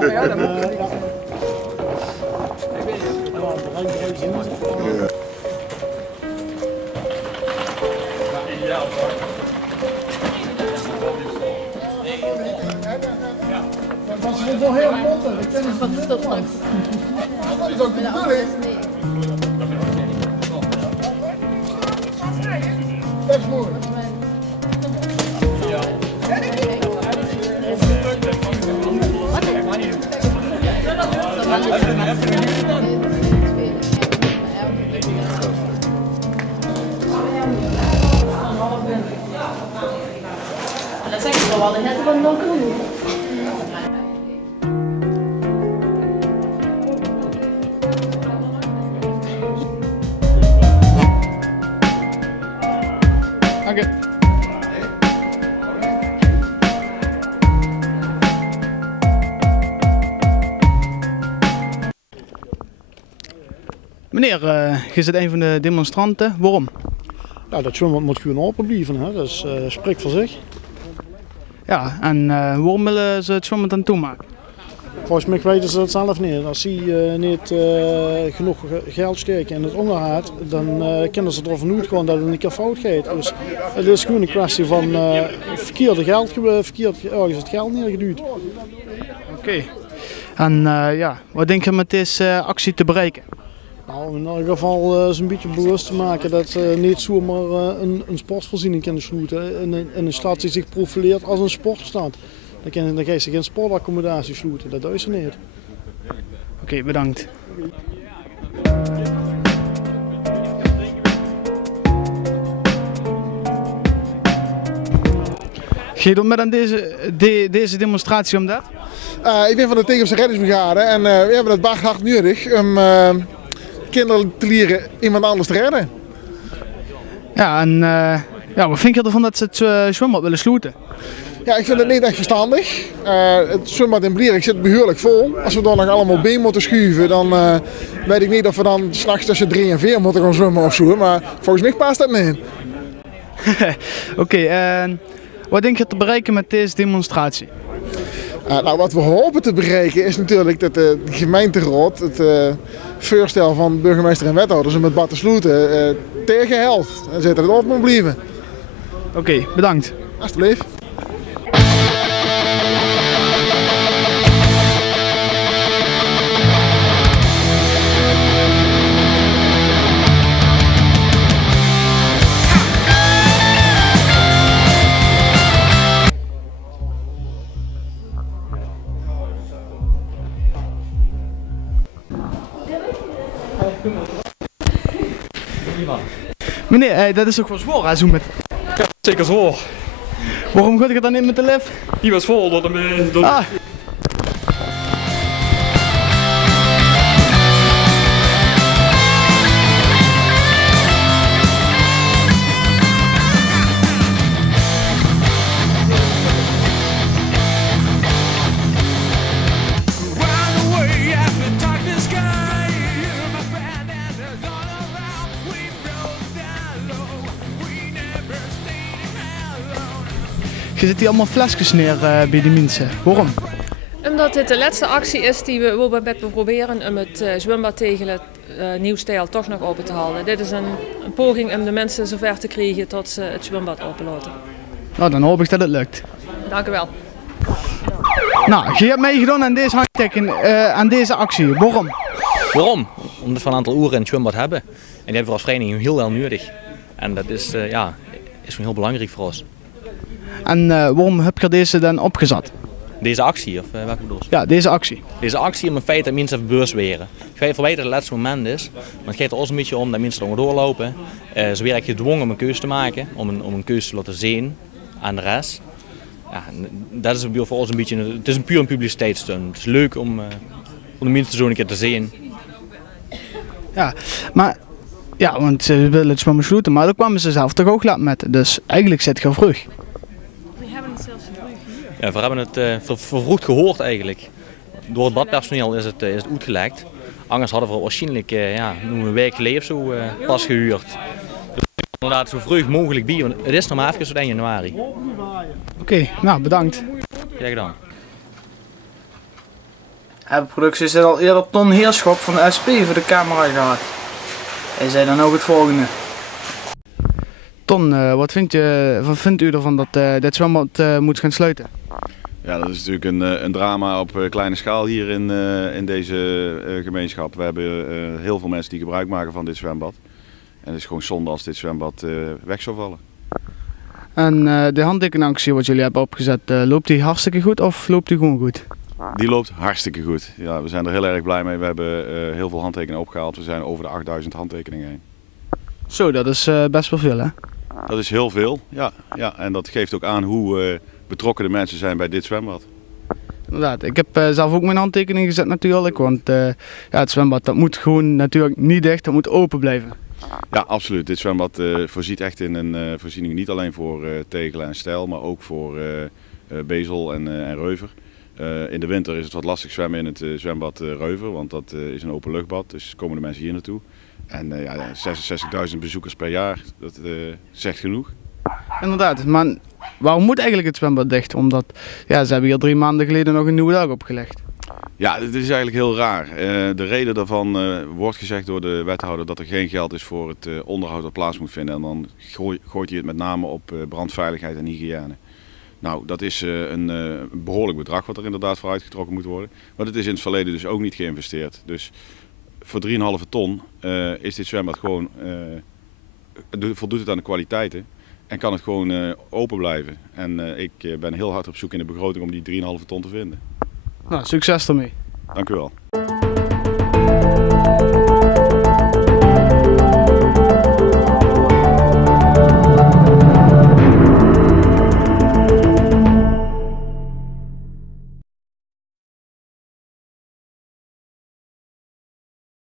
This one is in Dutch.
Ja, dat moet ik. Dat is wel heel motten. Wat is dat dan? Dat is ook de bedoeling. Dat is mooi. Dat zeg ik wel, dat net wel nog genoeg. Dank Meneer, je bent een van de demonstranten. Waarom? Ja, dat zwembad moet gewoon open blijven, hè? Dat spreekt voor zich. Ja, en waarom willen ze het zwembad aan toemaken? Volgens mij weten ze dat zelf niet. Als ze niet genoeg geld steken in het onderhoud, dan kunnen ze ervan uitgaan dat het een keer fout gaat. Dus het is gewoon een kwestie van verkeerd ergens het geld neergeduwd. Oké. En ja, wat denk je met deze actie te bereiken? Nou, in ieder geval is een beetje bewust te maken dat ze niet zomaar een sportvoorziening kunnen sluiten in een stad die zich profileert als een sportstad. Dan ga je geen sportaccommodatie sluiten, dat is er niet. Oké, bedankt. Ga je doen met aan deze demonstratie omdat? Ik ben van de Tegense Reddingsbrigade en we hebben het baard hard nodig om kinderen te leren iemand anders te redden. Ja, en ja, wat vind je ervan dat ze het zwembad willen sluiten? Ja, ik vind het niet echt verstandig. Het zwembad in Blierik zit behoorlijk vol. Als we dan nog allemaal been moeten schuiven, dan weet ik niet of we dan 's nachts tussen 3 en 4 moeten gaan zwemmen of zo. Maar volgens mij past dat niet. Oké, en wat denk je te bereiken met deze demonstratie? Nou, wat we hopen te bereiken is natuurlijk dat de gemeenteraad het voorstel van burgemeester en wethouders om het bad te sluiten tegenhelpt. En zet het op moet blijven. Oké, bedankt. Alsjeblieft. Meneer, dat is toch wel zwaar, hè, zo met... Ja, zeker zwaar. Waarom gaat je dan niet met de lift? Die was vol door de... Ah. Je zit hier allemaal flesjes neer bij de mensen. Waarom? Omdat dit de laatste actie is die we proberen om het zwembad tegen het Nieuwstijl toch nog open te houden. Dit is een poging om de mensen zover te krijgen tot ze het zwembad openlaten. Nou, dan hoop ik dat het lukt. Dank u wel. Nou, je hebt meegedaan aan deze handtekening, aan deze actie. Waarom? Waarom? Omdat we een aantal uren in het zwembad hebben. En die hebben we als vereniging heel wel nodig. En dat is, ja, is heel belangrijk voor ons. En waarom heb je deze dan opgezet? Deze actie, of welke bedoel je? Ja, deze actie. Deze actie om het feit dat mensen even bewust weren. Ik weet dat het laatste moment is, maar het gaat er ons een beetje om dat mensen er doorlopen. Ze werden gedwongen om een keuze te maken, om een keuze te laten zien aan de rest. Ja, dat is voor ons een beetje, het is een puur een publiciteitsstunt. Het is leuk om de mensen zo een keer te zien. Ja, maar ja, want ze willen het zwemmen sluiten, maar dan kwamen ze zelf toch ook laat met. Dus eigenlijk zit je vroeg. Ja, we hebben het vervroegd gehoord eigenlijk. Door het badpersoneel is het uitgelekt. Anders hadden we waarschijnlijk een week geleden of zo pas gehuurd. Dus inderdaad zo vroeg mogelijk bij, want het is nog maar even tot 1 januari. Oké, nou bedankt. Graag gedaan. Hebben producties al eerder Ton Heerschop van de SP voor de camera gehad. Hij zei dan ook het volgende. Ton, wat vindt u ervan dat dit zwembad moet gaan sluiten? Ja, dat is natuurlijk een drama op kleine schaal hier in deze gemeenschap. We hebben heel veel mensen die gebruik maken van dit zwembad. En het is gewoon zonde als dit zwembad weg zou vallen. En de handtekenactie wat jullie hebben opgezet, loopt die hartstikke goed of loopt die gewoon goed? Die loopt hartstikke goed. Ja, we zijn er heel erg blij mee. We hebben heel veel handtekeningen opgehaald. We zijn over de 8000 handtekeningen heen. Zo, dat is best wel veel hè? Dat is heel veel, ja. En dat geeft ook aan hoe betrokken de mensen zijn bij dit zwembad. Inderdaad, ik heb zelf ook mijn handtekening gezet natuurlijk, want ja, het zwembad dat moet gewoon natuurlijk niet dicht, dat moet open blijven. Ja, absoluut. Dit zwembad voorziet echt in een voorziening niet alleen voor Tegelen en Stijl, maar ook voor Bezel en Reuver. In de winter is het wat lastig zwemmen in het zwembad Reuver, want dat is een openluchtbad, dus komen de mensen hier naartoe. En ja, 66.000 bezoekers per jaar, dat zegt genoeg. Inderdaad, maar waarom moet eigenlijk het zwembad dicht? Omdat ja, ze hebben hier 3 maanden geleden nog een nieuwe dag opgelegd. Ja, het is eigenlijk heel raar. De reden daarvan wordt gezegd door de wethouder dat er geen geld is voor het onderhoud dat plaats moet vinden. En dan gooit hij het met name op brandveiligheid en hygiëne. Nou, dat is een behoorlijk bedrag wat er inderdaad voor uitgetrokken moet worden. Maar het is in het verleden dus ook niet geïnvesteerd. Dus voor 3,5 ton is dit zwembad gewoon, voldoet het aan de kwaliteiten en kan het gewoon open blijven. En ik ben heel hard op zoek in de begroting om die 3,5 ton te vinden. Nou, succes ermee. Dank u wel.